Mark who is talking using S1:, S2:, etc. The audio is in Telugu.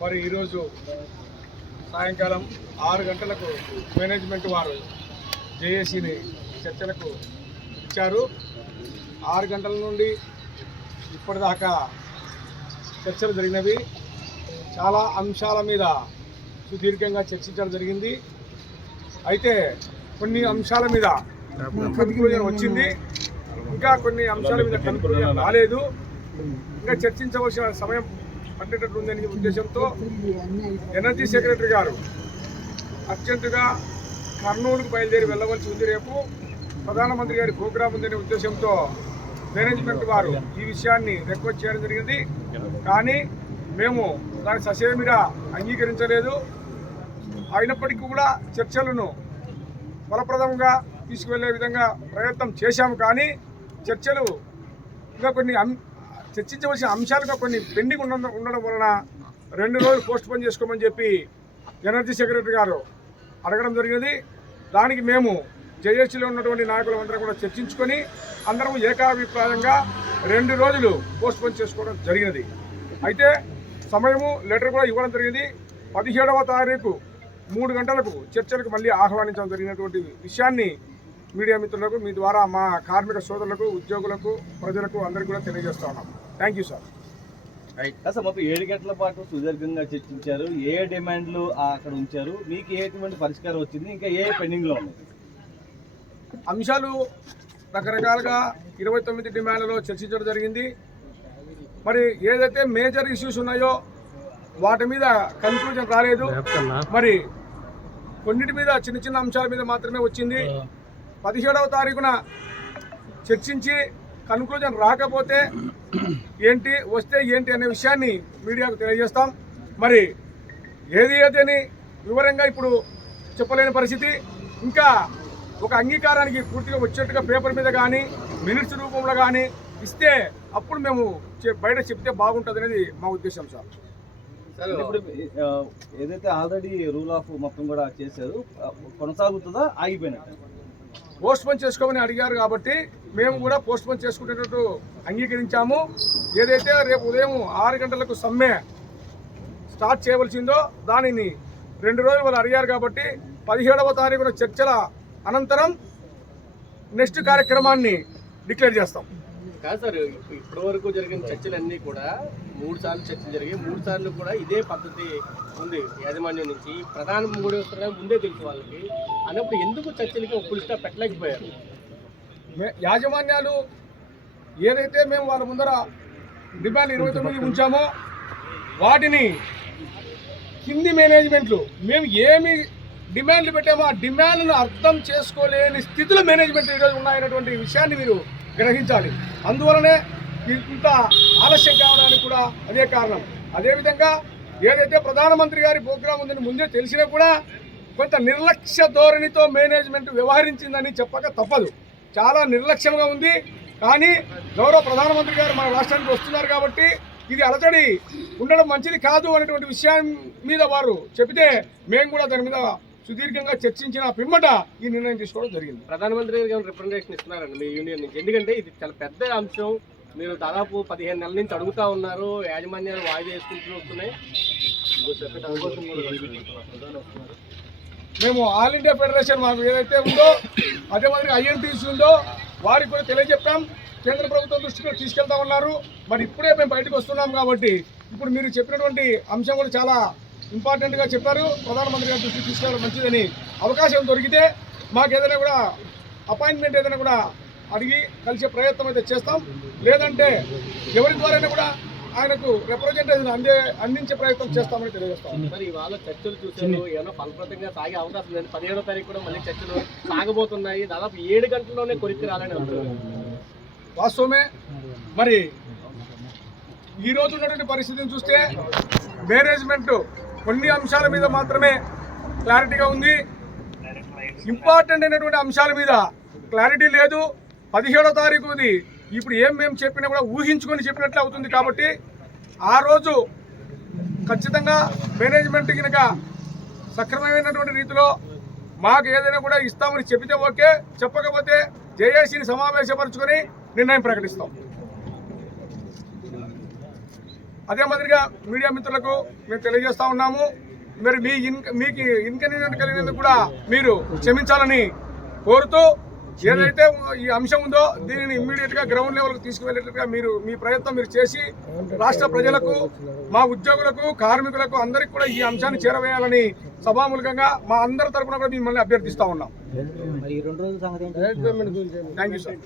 S1: మరి ఈరోజు సాయంకాలం ఆరు గంటలకు మేనేజ్మెంట్ వారు జేఏసీని చర్చలకు ఇచ్చారు. ఆరు గంటల నుండి ఇప్పటిదాకా చర్చలు జరిగినవి. చాలా అంశాల మీద సుదీర్ఘంగా చర్చించడం జరిగింది. అయితే కొన్ని అంశాల మీద కన్క్లూజన్ వచ్చింది. ఇంకా కొన్ని అంశాల మీద కన్క్లూజన్ రాలేదు. ఇంకా చర్చించవలసిన సమయం పట్టేటట్టు ఉందనే ఉద్దేశంతో ఎనర్జీ సెక్రటరీ గారు అర్జెంటుగా కర్నూలుకు బయలుదేరి వెళ్ళవలసి ఉంది రేపు. ప్రధానమంత్రి గారి ప్రోగ్రాం ఉందనే ఉద్దేశంతో మేనేజ్మెంట్ వారు ఈ విషయాన్ని రిక్వెస్ట్ చేయడం జరిగింది. కానీ మేము దాన్ని ససేమిరా అంగీకరించలేదు. అయినప్పటికీ కూడా చర్చలను ఫలప్రదంగా తీసుకువెళ్ళే విధంగా ప్రయత్నం చేశాము. కానీ చర్చలు ఇంకా కొన్ని అం- చర్చించవలసిన అంశాలుగా కొన్ని పెండింగ్ ఉన్న ఉండడం వలన రెండు రోజులు పోస్ట్ పోన్ చేసుకోమని చెప్పి ఎనర్జీ సెక్రటరీ గారు అడగడం జరిగింది దానికి మేము జేఏసీలో ఉన్నటువంటి నాయకులందరం కూడా చర్చించుకొని అందరం ఏకాభిప్రాయంగా రెండు రోజులు పోస్ట్ పోన్ చేసుకోవడం జరిగినది. అయితే సమయము లెటర్ కూడా ఇవ్వడం జరిగింది. పదిహేడవ తారీఖు మూడు గంటలకు చర్చలకు మళ్ళీ ఆహ్వానించడం జరిగినటువంటి విషయాన్ని మీడియా మిత్రులకు మీ ద్వారా మా కార్మిక సోదరులకు ఉద్యోగులకు ప్రజలకు అందరికీ కూడా తెలియజేస్తా ఉన్నాం. థ్యాంక్ యూ సార్
S2: అసలు మొత్తం ఏడు గంటల పాటు సుదీర్ఘంగా చర్చించారు. ఏ డిమాండ్లు అక్కడ ఉంచారు? మీకు ఎటువంటి పరిష్కారం వచ్చింది? ఇంకా ఏ పెండింగ్లో ఉంది?
S1: అంశాలు రకరకాలుగా ఇరవై తొమ్మిది డిమాండ్లలో చర్చించడం జరిగింది. మరి ఏదైతే మేజర్ ఇష్యూస్ ఉన్నాయో వాటి మీద కన్క్లూజన్ రాలేదు. మరి కొన్నిటి మీద చిన్న చిన్న అంశాల మీద మాత్రమే వచ్చింది. పదిహేడవ తారీఖున చర్చించి కన్క్లూజన్ రాకపోతే ఏంటి వస్తే ఏంటి అనే విషయాన్ని మీడియాకు తెలియజేస్తాం. మరి ఏది ఏదని వివరంగా ఇప్పుడు చెప్పలేని పరిస్థితి. ఇంకా ఒక అంగీకారానికి పూర్తిగా వచ్చేట్టుగా పేపర్ మీద కానీ మినిట్స్ రూపంలో కానీ ఇస్తే అప్పుడు మేము బయట చెప్తే బాగుంటుంది అనేది మా ఉద్దేశం సార్.
S2: ఇప్పుడు ఏదైతే ఆల్రెడీ రూల్ ఆఫ్ మొత్తం కూడా చేశారు కొనసాగుతుందా ఆగిపోయినట్టు?
S1: పోస్ట్పోన్ చేసుకోమని అడిగారు కాబట్టి మేము కూడా పోస్ట్పోన్ చేసుకునేటట్టు అంగీకరించాము. ఏదైతే రేపు ఉదయం ఆరు గంటలకు సమ్మె స్టార్ట్ చేయవలసిందో దానిని రెండు రోజులు వాళ్ళు అడిగారు కాబట్టి పదిహేడవ తారీఖున చర్చల అనంతరం నెక్స్ట్ కార్యక్రమాన్ని డిక్లేర్ చేస్తాం.
S3: కాదు సార్ ఇప్పటి వరకు జరిగిన చర్చలన్నీ కూడా మూడు సార్లు చర్చలు జరిగాయి. మూడు సార్లు కూడా ఇదే పద్ధతి ఉంది యాజమాన్యం నుంచి. ప్రధాన మూడు వస్తున్నా ముందే తెలుసు వాళ్ళకి. అన్నప్పుడు ఎందుకు చర్చలకి ఒక పులి స్టాప్ పెట్టలేకపోయారు?
S1: యాజమాన్యాలు ఏదైతే మేము వాళ్ళ ముందర డిమాండ్ ఇరవై తొమ్మిది ఉంచామో వాటిని కింది మేనేజ్మెంట్లు మేము ఏమి డిమాండ్లు పెట్టామో ఆ డిమాండ్లను అర్థం చేసుకోలేని స్థితిలో మేనేజ్మెంట్ ఈరోజు ఉన్నాయనేటువంటి విషయాన్ని మీరు గ్రహించాలి. అందువలనే ఇంత ఆలస్యం కావడానికి కూడా అదే కారణం. అదేవిధంగా ఏదైతే ప్రధానమంత్రి గారి ప్రోగ్రాం ఉందని ముందే తెలిసినా కూడా కొంత నిర్లక్ష్య ధోరణితో మేనేజ్మెంట్ వ్యవహరించిందని చెప్పక తప్పదు. చాలా నిర్లక్ష్యంగా ఉంది. కానీ గౌరవ ప్రధానమంత్రి గారు మన రాష్ట్రానికి వస్తున్నారు కాబట్టి ఇది అలచడి ఉండడం మంచిది కాదు అనేటువంటి విషయం మీద వారు చెబితే మేము కూడా దాని మీద సుదీర్ఘంగా చర్చించిన పిమ్మట ఈ నిర్ణయం తీసుకోవడం జరిగింది.
S3: ప్రధానమంత్రి గారికి రిప్రజెంటేషన్ ఇస్తున్నారండి మీ యూనియన్ నుంచి? ఎందుకంటే ఇది చాలా పెద్ద అంశం. మీరు దాదాపు పదిహేను నెలల నుంచి అడుగుతా ఉన్నారు. యాజమాన్యాలు వాయిదా వేసుకుంటూ వస్తున్నాయి.
S1: మేము ఆల్ ఇండియా ఫెడరేషన్ మాకు ఏదైతే ఉందో అదే మాదిరి ఐఎన్టీసీ ఉందో వారికి కూడా తెలియజెప్పాం. కేంద్ర ప్రభుత్వం దృష్టికి తీసుకెళ్తా ఉన్నారు. మరి ఇప్పుడే మేము బయటకు వస్తున్నాం కాబట్టి ఇప్పుడు మీరు చెప్పినటువంటి అంశం కూడా చాలా ఇంపార్టెంట్గా చెప్పారు. ప్రధానమంత్రి గారి దృష్టికి తీసుకెళ్ళడం మంచిదని అవకాశం దొరికితే మాకు ఏదైనా కూడా అపాయింట్మెంట్ ఏదైనా కూడా అడిగి కలిసే ప్రయత్నం అయితే చేస్తాం. లేదంటే ఎవరి ద్వారా కూడా ఆయనకు రిప్రజెంటేషన్ అందే అందించే ప్రయత్నం చేస్తామని తెలియజేస్తాం.
S3: మరి ఇవాళ చర్చలు చూసారు ఏమైనా ఫలప్రదంగా సాగే అవకాశం లేదు. పదిహేడో తారీఖు కూడా మళ్ళీ చర్చలు సాగబోతున్నాయి. దాదాపు ఏడు గంటల్లోనే కొరికి రాలని అంటున్నారు.
S1: వాస్తవమే. మరి ఈ రోజు ఉన్నటువంటి పరిస్థితిని చూస్తే మేనేజ్మెంట్ కొన్ని అంశాల మీద మాత్రమే క్లారిటీగా ఉంది. ఇంపార్టెంట్ అయినటువంటి అంశాల మీద క్లారిటీ లేదు. పదిహేడో తారీఖుది ఇప్పుడు ఏం మేము చెప్పినా కూడా ఊహించుకొని చెప్పినట్లు అవుతుంది కాబట్టి ఆ రోజు ఖచ్చితంగా మేనేజ్మెంట్ కనుక సక్రమమైనటువంటి రీతిలో మాకు ఏదైనా కూడా ఇస్తామని చెబితే ఓకే చెప్పకపోతే జేఏసీని సమావేశపరచుకొని నిర్ణయం ప్రకటిస్తాం. అదే మాదిరిగా మీడియా మిత్రులకు మేము తెలియజేస్తా ఉన్నాము. మరి మీ ఇన్ మీకు ఇన్కన్వీనియంట్ కలిగినందుకు కూడా మీరు క్షమించాలని కోరుతూ ఏదైతే ఈ అంశం ఉందో దీనిని ఇమ్మీడియట్గా గ్రౌండ్ లెవెల్కి తీసుకువెళ్ళేట్టుగా మీరు మీ ప్రయత్నం మీరు చేసి రాష్ట్ర ప్రజలకు మా ఉద్యోగులకు కార్మికులకు అందరికి కూడా ఈ అంశాన్ని చేరవేయాలని సభాముఖంగా మా అందరి తరపున కూడా మిమ్మల్ని అభ్యర్థిస్తా ఉన్నాం. Thank you sir